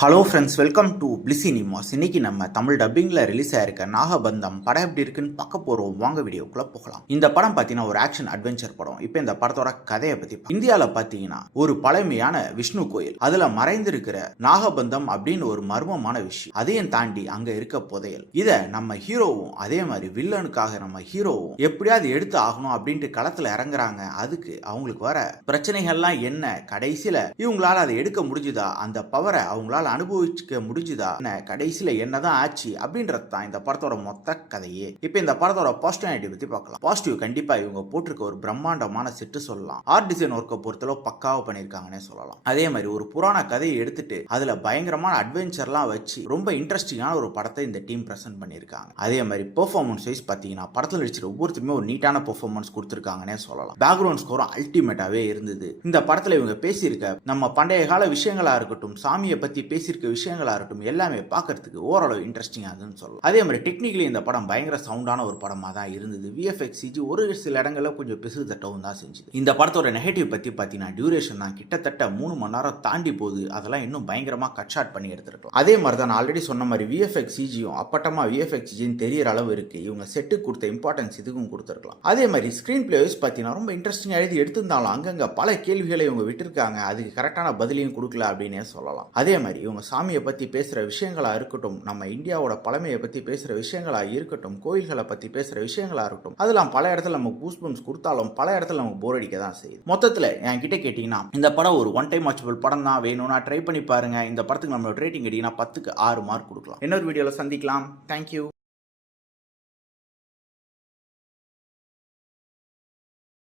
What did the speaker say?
Hello friends, welcome to பிளி cinemas. இன்னைக்கு நம்ம தமிழ் டப்பிங்கில் ரிலீஸ் ஆயிருக்க நாகபந்தம் படம் எப்படி இருக்குன்னு பார்க்க போகிறோம். வாங்க வீடியோக்குள்ளே போகலாம். இந்த படம் பார்த்தீங்கன்னா ஒரு ஆக்ஷன் அட்வென்ச்சர் படம். இப்போ இந்த படத்தோட கதையை பற்றி இந்தியாவில் பார்த்தீங்கன்னா ஒரு பழமையான விஷ்ணு கோயில், அதில் மறைந்திருக்கிற நாகபந்தம் அப்படின்னு ஒரு மர்மமான விஷயம், அதையும் தாண்டி அங்கே இருக்க புதையல். இதை நம்ம ஹீரோவும் அதே மாதிரி வில்லனுக்காக நம்ம ஹீரோவும் எப்படியாவது எடுத்து ஆகணும் அப்படின்ட்டு களத்தில் இறங்குறாங்க. அதுக்கு அவங்களுக்கு வர பிரச்சனைகள்லாம் என்ன, கடைசியில் இவங்களால அதை எடுக்க முடிஞ்சுதா, அந்த பவரை அவங்களால அனுபவிச்சுக்க முடிஞ்சுதா, கடைசியில என்னதான் ஆச்சு அப்படின்றது தான் இந்த படத்தோட மொத்த கதையே. இப்ப இந்த படத்தோட பாசிட்டிவிட்டி பத்தி பார்க்கலாம். பாசிட்டிவ் கண்டிப்பா இவங்க போட்டிருக்க ஒரு பிரம்மாண்டமான செட்டு சொல்லலாம். ஆர்ட் டிசைன் ஒர்க்கை பொறுத்தளவு பக்காவா பண்ணிருக்காங்கன்னே சொல்லலாம். அதே மாதிரி ஒரு புராண கதையை எடுத்துட்டு அதுல பயங்கரமான அட்வென்ச்சர்லாம் வச்சு ரொம்ப இன்ட்ரெஸ்டிங்கான ஒரு படத்தை இந்த டீம் பிரசன்ட் பண்ணிருக்காங்க. அதே மாதிரி பெர்ஃபார்மன்ஸ் வைஸ் பாத்தீங்கன்னா படத்தில் நடிச்சிருக்க ஒவ்வொருத்தருமே ஒரு நீட்டான பெர்ஃபார்மன்ஸ் கொடுத்திருக்காங்கன்னே சொல்லலாம். பேக்ரவுண்ட் ஸ்கோரும் அல்டிமேட்டாவே இருந்தது. இந்த படத்துல இவங்க பேசியிருக்க நம்ம பண்டைய கால விஷயங்களா இருக்கட்டும், சாமியை பத்தி பேசியிருக்க விஷயங்களா இருக்கட்டும், எல்லாமே பார்க்கறதுக்கு ஓரளவு இன்ட்ரெஸ்டிங்கா இருக்குன்னு சொல்லலாம். அதே மாதிரி டெக்னிக்கலி இந்த படம் பயங்கர சவுண்டான ஒரு படமா தான் இருந்தது. விஎஃப்எக்ஸ் சிஜி ஒரு சில இடங்களில் கொஞ்சம் பிசு தட்டவும் தான் செஞ்சது. இந்த படத்தோட நெகட்டிவ் பத்தி பார்த்தீங்கன்னா டியூரேஷன் தான் கிட்டத்தட்ட 3 மணி நேரம் தாண்டி போகுது. அதெல்லாம் இன்னும் பயங்கரமா கட் ஷாட் பண்ணி எடுத்துருக்கலாம். அதே மாதிரி தான் ஆல்ரெடி சொன்ன மாதிரி விஎஃப்எக்ஸ் சிஜியும் அப்பட்டமா விஎஃப்எக்ஸ் சிஜின்னு தெரியற அளவு இருக்கு. இவங்க செட்டுக்கு கொடுத்த இம்பார்ட்டன்ஸ் இதுக்கும் கொடுத்துருக்கலாம். அதே மாதிரி ஸ்கிரீன் பிளே வைஸ் பார்த்தீங்கன்னா ரொம்ப இன்ட்ரெஸ்டிங்காக எழுதி எடுத்திருந்தாலும் அங்கங்க பல கேள்விகளை இவங்க விட்டுருக்காங்க. அதுக்கு கரெக்டான பதிலையும் கொடுக்கல அப்படின்னே சொல்லலாம். அதே மாதிரி இவங்க சாமியை பற்றி பேசுகிற விஷயங்களா இருக்கட்டும், நம்ம இந்தியாவோட பழமையை பற்றி பேசுகிற விஷயங்களா இருக்கட்டும், கோயில்களை பற்றி பேசுகிற விஷயங்களா இருக்கட்டும், அதெல்லாம் பல இடத்துல நம்ம கூஸ்பம்ஸ் கொடுத்தாலும் பல இடத்துல நமக்கு போர் அடிக்க தான் செய்யுது. மொத்தத்தில் என்கிட்ட கேட்டிங்கன்னா இந்த படம் ஒரு ஒன் டைம் வாட்சபிள் படம் தான். வேணும்னா ட்ரை பண்ணி பாருங்க. இந்த படத்துக்கு நம்மளோட ரேட்டிங் கேட்டிங்கன்னா 10க்கு 6 மார்க் கொடுக்கலாம். இன்னொரு வீடியோவில் சந்திக்கலாம். தேங்க்யூ.